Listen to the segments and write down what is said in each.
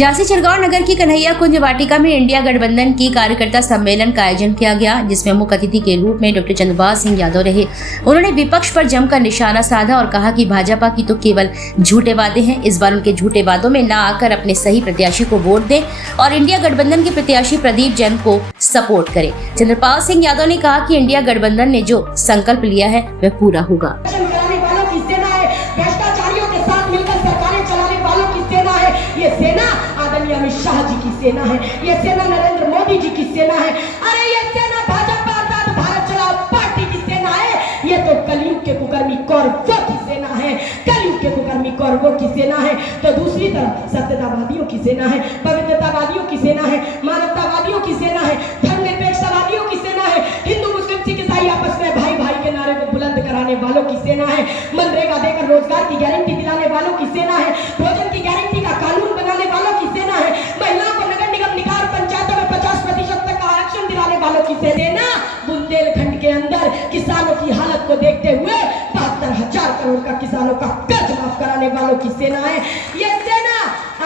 झांसी चिरगांव नगर की कन्हैया कुंज वाटिका में इंडिया गठबंधन की कार्यकर्ता सम्मेलन का आयोजन किया गया, जिसमें मुख्य अतिथि के रूप में डॉक्टर चंद्रपाल सिंह यादव रहे। उन्होंने विपक्ष पर जमकर निशाना साधा और कहा कि भाजपा की तो केवल झूठे वादे हैं। इस बार उनके झूठे वादों में न आकर अपने सही प्रत्याशी को वोट दें और इंडिया गठबंधन के प्रत्याशी प्रदीप जैन को सपोर्ट करें। चंद्रपाल सिंह यादव ने कहा कि इंडिया गठबंधन ने जो संकल्प लिया है वह पूरा होगा। ये सेना आदरणीय अमित शाह जी की सेना है, ये सेना नरेंद्र मोदी जी की सेना है। अरे ये सेना भाजपा भारत चलाओ पार्टी की सेना है। ये तो कलयुग के कुकर्मी कौरवों की सेना है, कलयुग के कुकर्मी कौरवों की सेना है। तो दूसरी तरफ सत्यतावादियों की सेना है, पवित्रतावादियों की सेना है, मानवतावादियों की सेना है, धर्मनिरपेक्षतावादियों की सेना है, हिंदू मुस्लिम सिख ईसाई आपस में भाई भाई के नारे को बुलंद कराने वालों की सेना है, मनरेगा देकर रोजगार की गारंटी दिलाने वालों की सेना है, भोजन की गारंटी का कानून बनाने वालों की सेना है, महिलाओं को नगर निगम निकाय पंचायतों में 50% तक का आरक्षण दिलाने वालों की सेना, बुंदेलखंड के अंदर किसानों की हालत को देखते हुए 72,000 करोड़ का किसानों का कर्ज माफ कराने वालों की सेना है। ये सेना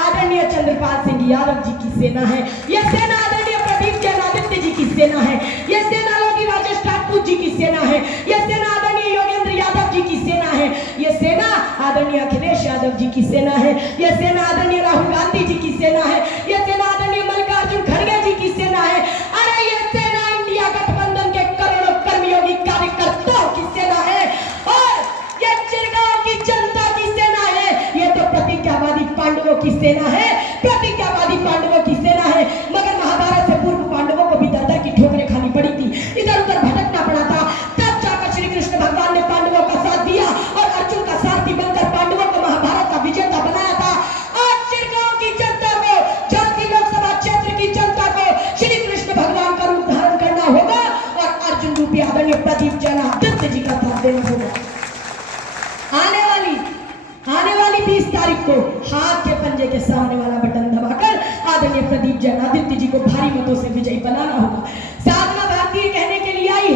आदरणीय चंद्रपाल सिंह यादव जी की सेना है, ये सेना आदरणीय प्रदीप जैन जी की सेना है, ये सेना योगी राजेश ठाकुर जी की सेना है, ये सेना आदरणीय योगेंद्र यादव जी की सेना है, ये सेना आदरणीय अखिलेश यादव जी की सेना है, ये सेना आदरणीय राहुल गांधी जी की सेना है, ये सेना आदरणीय मल्लिकार्जुन खड़गे जी की सेना है। अरे ये सेना इंडिया गठबंधन के करोड़ों कर्मयोगी कार्यकर्ताओं की सेना है और ये चिरगांव की जनता की सेना है। ये तो प्रतिज्ञावादी पांडवों की सेना है, प्रतिज्ञावादी पांडवों की सेना है। मगर महाभारत से पूर्व पांडवों को भी दर-दर की ठोकरें खानी पड़ी थी, इधर उधर भटकना पड़ा था। तब जाकर श्री कृष्ण भगवान ने पांडवों का साथ दिया और अर्जुन का सारथी बनकर पांडवों को महाभारत का विजेता बनाया था। आज चिरगांव की जनता को, झांसी लोकसभा क्षेत्र की जनता को श्री कृष्ण भगवान का रूप धारण करना होगा और अर्जुन रूपी आदरणीय प्रदीप जैन जी का साथ देना होगा। आने वाली 20 तारीख को हाथ के पंजे के सामने वाला बटन दबाकर आदरणीय प्रदीप जैन जी को भारी मतों से विजयी बनाना होगा। साधना भारती कहने के लिए आई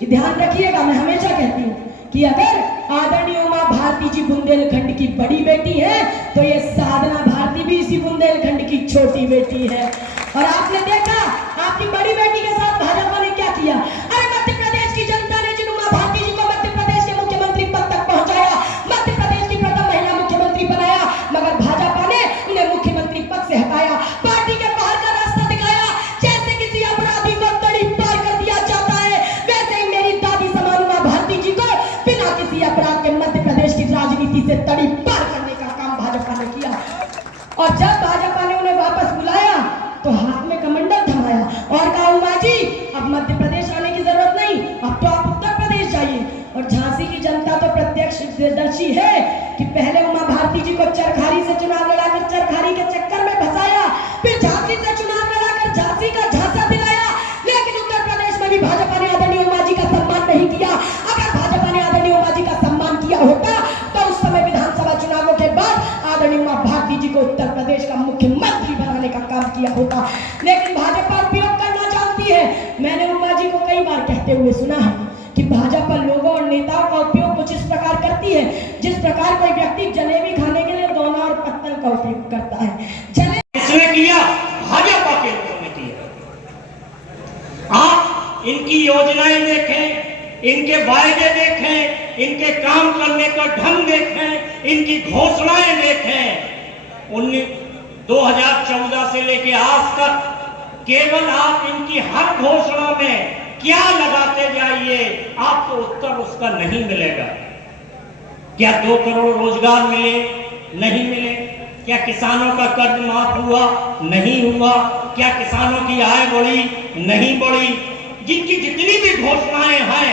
कि ध्यान रखिएगा, मैं हमेशा कहती हूँ कि अगर आदरणीय उमा भारती जी बुंदेलखंड की बड़ी बेटी है तो ये साधना भारती भी इसी बुंदेलखंड की छोटी बेटी है। और आपने देखा आपकी बड़ी बेटी के साथ भाजपा ने क्या किया। अरे मध्य प्रदेश की जनता ने जिन उमा भारती जी को मध्य प्रदेश के मुख्यमंत्री पद तक पहुंचाया, मध्य प्रदेश की प्रथम महिला मुख्यमंत्री बनाया, मगर भाजपा ने उन्हें मुख्यमंत्री पद से हटाया, पार्टी के बाहर का रास्ता दिखाया। जैसे किसी अपराधी को तड़ी पार कर दिया जाता है, वैसे ही मेरी दादी समान उमा भारती जी को बिना किसी अपराध के मध्य प्रदेश की राजनीति से तड़ी पार करने का काम भाजपा ने किया। और जब भाजपा ने उन्हें वापस बुलाया तो हाथ में कमंडल थमाया और कहा उमा जी अब मध्य प्रदेश आने की जरूरत नहीं, अब तो आप उत्तर प्रदेश जाइए। और झांसी की जनता तो प्रत्यक्षदर्शी है कि पहले उमा भारती जी को चरखारी से चुनाव लड़ाकर चरखारी के चक्कर में फंसाया, फिर झांसी से चुनाव लड़ाकर झांसी का झांसा दिलाया, लेकिन उत्तर प्रदेश में भी भाजपा ने आदरणीय उमा जी का सम्मान नहीं किया। अगर भाजपा ने आदरणीय उमा जी का सम्मान किया होता तो उस समय विधानसभा चुनावों के बाद आदरणीय उमा भारती जी को उत्तर प्रदेश का मुख्यमंत्री बनाने का काम किया होता। लेकिन भाजपा उपयोग करना चाहती है। मैंने उमा जी को कई बार कहते हुए सुना है कि भाजपा लोगों और नेताओं का उपयोग कुछ इस प्रकार करती है जिस प्रकार कोई व्यक्ति जलेबी खाने के लिए दोना और पत्तल का उपयोग करता है। इसने किया, भाजपा के लोगों ने किया। आप इनकी योजनाएं देखें, इनके वायदे देखें, इनके काम करने का ढंग देखें, इनकी घोषणाएं देखें। 2014 से लेके आज तक केवल आप इनकी हर घोषणा में क्या लगाते जाइए, आपको उत्तर उसका नहीं मिलेगा। क्या 2 करोड़ रोजगार मिले? नहीं मिले। क्या किसानों का कर्ज माफ हुआ? नहीं हुआ। क्या किसानों की आय बढ़ी? नहीं बढ़ी। जिनकी जितनी भी घोषणाएं हैं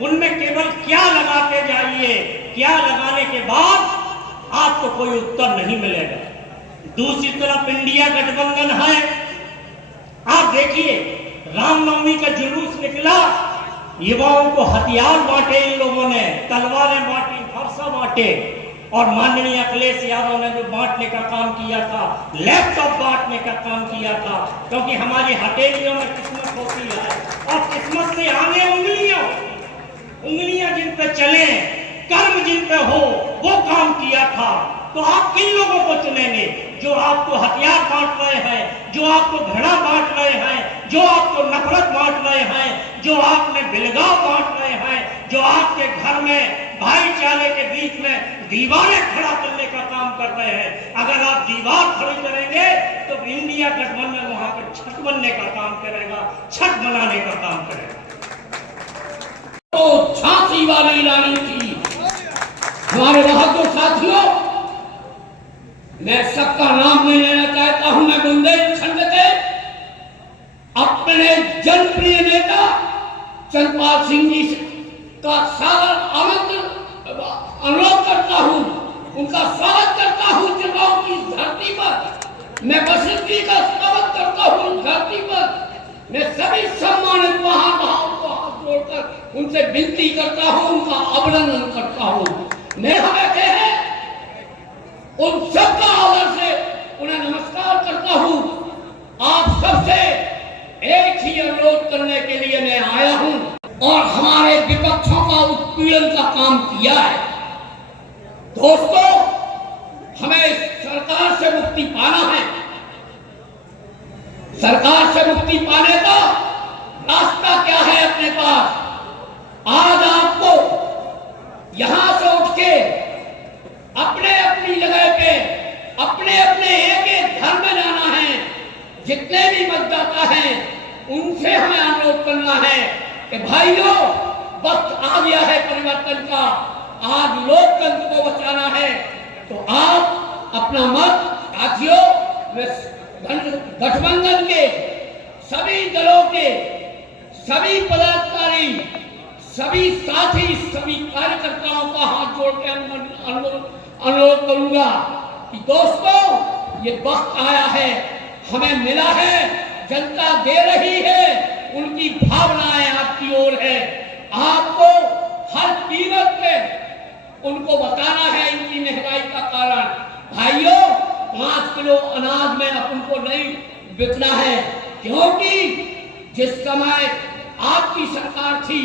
उनमें केवल क्या लगाते जाइए, क्या लगाने के बाद आपको कोई उत्तर नहीं मिलेगा। दूसरी तरफ इंडिया गठबंधन है। आप देखिए रामनवमी का जुलूस निकला, युवाओं को हथियार बांटे इन लोगों ने, तलवारें बांटी, फरसा बांटे, और माननीय अखिलेश यादव ने जो बांटने का काम किया था, लैपटॉप बांटने का काम किया था, क्योंकि हमारी हथेलियों में किस्मत होती है और किस्मत से आगे उंगलियां जिन पे चले, कर्म जिन पे हो, वो काम किया था। तो आप किन लोगों को चुनेंगे? जो आपको हथियार बांट रहे हैं, जो आपको घृणा बांट रहे हैं, जो आपको नफरत बांट रहे हैं, जो आपने बिलगाव बांट रहे हैं, जो आपके घर में भाईचारे के बीच में दीवारें खड़ा करने का काम कर रहे हैं। अगर आप दीवार खड़ी करेंगे तो इंडिया गठबंधन वहां पर छत बनने का काम करेगा, छत बनाने का काम करेगा। तो झांसी वाली रानी थी। हमारे बहादुर साथियों, मैं सबका नाम नहीं लेना चाहता हूं। मैं बुंदेलखंड के अपने जनप्रिय नेता चंद्रपाल सिंह जी का सादर अनुरोध करता हूं, उनका स्वागत करता हूं चुनाव की धरती पर। मैं बसंती का स्वागत करता हूं धरती पर। मैं सभी सम्मानित महानुभावों को हाथ जोड़कर उनसे विनती करता हूं, उनका अभिनंदन करता हूं। मैं बैठे हैं उन सबका आदर से उन्हें नमस्कार करता हूं। आप सबसे एक ही अनुरोध करने के लिए मैं आया हूं और हमारे विपक्षों का उत्पीड़न का काम किया है। दोस्तों, हमें सरकार से मुक्ति पाना है। सरकार से मुक्ति पाने का रास्ता क्या है अपने पास? आज आपको यहां से उठ के अपने अपनी जगह पे अपने अपने एक एक घर में जाना है। जितने भी मतदाता हैं उनसे हमें अनुरोध करना है कि भाइयों, वक्त आ गया है परिवर्तन का। आज लोकतंत्र को बचाना है तो आप अपना मत, साथियों, गठबंधन के सभी दलों के सभी पदाधिकारी, सभी साथी, सभी कार्यकर्ताओं का हाथ जोड़ के अनुरोध करूंगा कि दोस्तों, ये वक्त आया है, हमें मिला है, जनता दे रही है, उनकी भावनाएं आपकी ओर है। आपको हर कीमत पे उनको बताना है इनकी महंगाई का कारण। भाइयों, 5 किलो अनाज में अपन को नहीं बिकना है, क्योंकि जिस समय आपकी सरकार थी,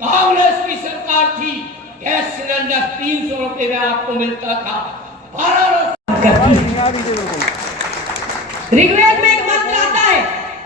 कांग्रेस की सरकार थी, गैस सिलेंडर 300 रुपए में आपको मिलता था। 12 ऋग्वेद में एक मंत्र आता है,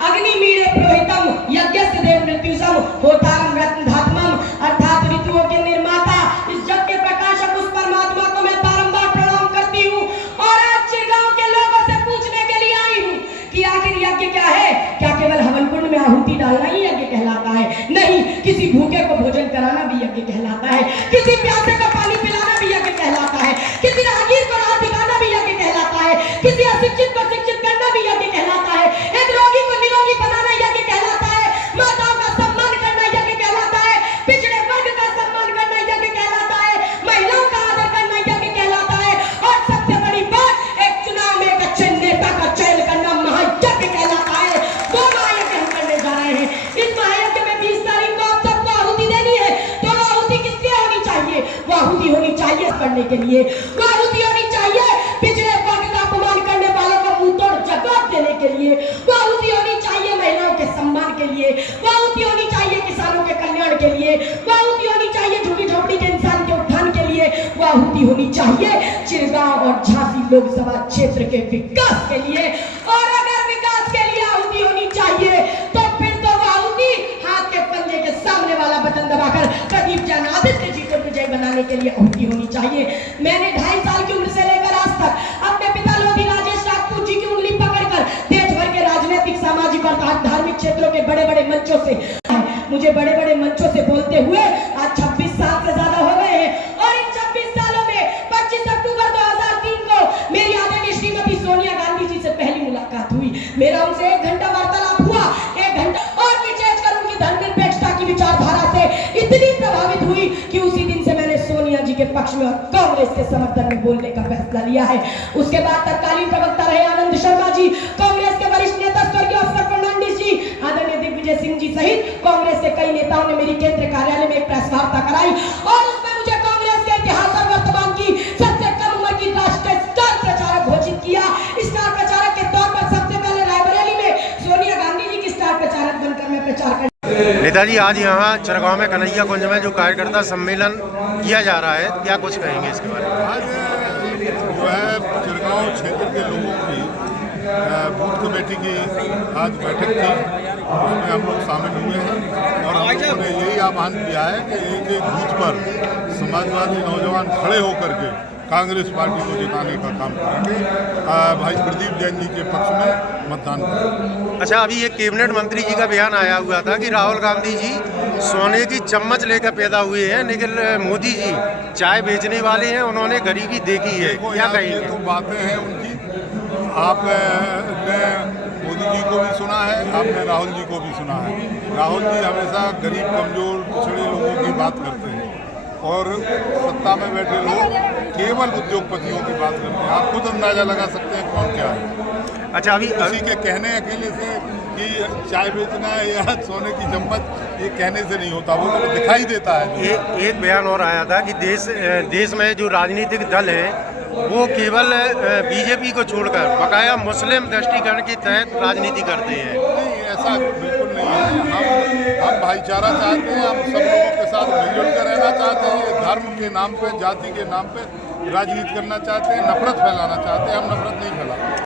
अग्नि मीड़े पुरोहितम यज्ञस्य देव मृत्युसम होतारम रत्न धात्मम, अर्थात ऋतुओं के निर्माता, इस जग के प्रकाशक उस परमात्मा को मैं बारंबार प्रणाम करती हूँ। और आज चिरगांव के लोगों से पूछने के लिए आई हूँ कि आखिर यज्ञ क्या है? क्या केवल हवन कुंड में आहुति डालना ही यज्ञ कहलाता है? नहीं, किसी भूखे को भोजन कराना भी यज्ञ कहलाता है, किसी प्यासे को पानी पिलाना भी यज्ञ कहलाता है, किसी राहगीर को राह दिखाना भी यज्ञ कहलाता है, किसी अशिक्षित को शिक्षित करना भी यज्ञ कहलाता है, एक रोगी को निरोगी बनाना यज्ञ कहलाता है, माताओं का सम्मान करना यज्ञ कहलाता है, पिछड़े वर्ग का सम्मान करना यज्ञ कहलाता है, महिलाओं का आदर करना यज्ञ कहलाता है, और सबसे बड़ी बात, एक चुनाव में एक अच्छे नेता का चयन करना महायज्ञ कहलाता है। 2 महायज्ञ हम करने जा रहे हैं। इस महायज्ञ में 20 तारीख को आप सबको आहुति देनी है। तो वो आहुति किससे होनी चाहिए? वो आहुति होनी चाहिए करने के लिए, वो आहुति होनी चाहिए पिछड़े वर्ग का अपमान करने वालों को मुंह तोड़ जवाब देने के लिए, वो आहुति होनी चाहिए महिलाओं के सम्मान के लिए, वो आहुति होनी चाहिए किसानों के कल्याण के लिए, वो आहुति होनी चाहिए झुग्गी झोपड़ी के इंसान के उत्थान के लिए, वो आहुति होनी चाहिए चिरगांव और झांसी लोकसभा क्षेत्र के विकास के लिए। और अगर विकास के लिए आहुति होनी चाहिए तो फिर तो वो आहुति हाथ के पंजे के सामने वाला बटन दबाकर प्रदीप जनादित्य जी को विजय बनाने के लिए आहुति होनी चाहिए। मैंने 2.5 साल की उम्र से लेकर आज तक अपने पिता लोधी राजेश राजपूत जी की उंगली पकड़कर देश भर के राजनीतिक, सामाजिक और धार्मिक क्षेत्रों के बड़े बड़े मंचों से, मुझे बड़े बड़े मंचों से बोलते हुए आज 26 साल से ज्यादा हो गए हैं। और इन 26 सालों में 25 अक्टूबर 2003 को मेरी आदरणीय श्रीमती सोनिया गांधी जी से पहली मुलाकात हुई। मेरा उनसे 1 घंटा वार्तालाप हुआ, 1 घंटा, और विशेषकर उनकी धर्मनिरपेक्षता की विचारधारा से इतनी प्रभावित हुई कि उसी दिन से मैंने सोनिया जी के पक्ष में और कांग्रेस के समर्थन में बोलने का फैसला लिया है। उसके बाद तत्कालीन प्रवक्ता रहे आनंद शर्मा जी, कांग्रेस के वरिष्ठ नेता स्वर्गीय ऑस्कर फर्नांडिस जी, आदरणीय दिग्विजय सिंह जी सहित कांग्रेस के कई नेताओं ने मेरी केंद्रीय कार्यालय में एक प्रेस वार्ता कराई और उसमें मुझे कांग्रेस के इतिहास और वर्तमान की सबसे कम उम्र की राष्ट्रीय स्टार प्रचारक घोषित किया। स्टार प्रचारक के तौर पर सबसे पहले रायबरेली में सोनिया गांधी जी की स्टार प्रचारक बनकर मैं प्रचार कर। नेताजी, आज यहाँ चिरगांव में कन्हैया कुंज में जो कार्यकर्ता सम्मेलन किया जा रहा है, क्या कुछ कहेंगे इसके बारे में? आज जो है चिरगांव क्षेत्र के लोगों की बूथ कमेटी की आज बैठक थी, उसमें हम लोग शामिल हुए हैं और हम लोगों ने यही आह्वान किया है कि एक एक बूथ पर समाजवादी नौजवान खड़े होकर के कांग्रेस पार्टी को जिताने का काम करेंगे, भाई प्रदीप जैन जी के पक्ष में मतदान करेंगे। अच्छा, अभी ये कैबिनेट मंत्री जी का बयान आया हुआ था कि राहुल गांधी जी सोने की चम्मच लेकर पैदा हुए हैं, लेकिन मोदी जी चाय बेचने वाले हैं, उन्होंने गरीबी देखी है। क्या ये कहेंगे? तो बातें हैं उनकी। आपने मोदी जी को भी सुना है, आपने राहुल जी को भी सुना है। राहुल जी हमेशा गरीब, कमजोर, पिछड़े लोगों की बात करते हैं और सत्ता में बैठे लोग केवल उद्योगपतियों की बात करते हैं। आप खुद अंदाजा लगा सकते हैं कौन क्या है। अच्छा, अभी किसी के कहने अकेले से कि चाय बेचना है या सोने की चम्मच, ये कहने से नहीं होता, वो तो दिखाई देता है। एक बयान और आया था कि देश में जो राजनीतिक दल हैं वो केवल बीजेपी को छोड़कर बकाया मुस्लिम दृष्टिकोण के तहत राजनीति करते हैं। नहीं, ऐसा बिल्कुल नहीं है। हम भाईचारा चाहते हैं, हम सब लोगों के साथ मिलजुल कर रहना चाहते हैं। धर्म के नाम पे, जाति के नाम पे राजनीति करना चाहते हैं, नफरत फैलाना चाहते हैं। हम नफरत नहीं फैलाते।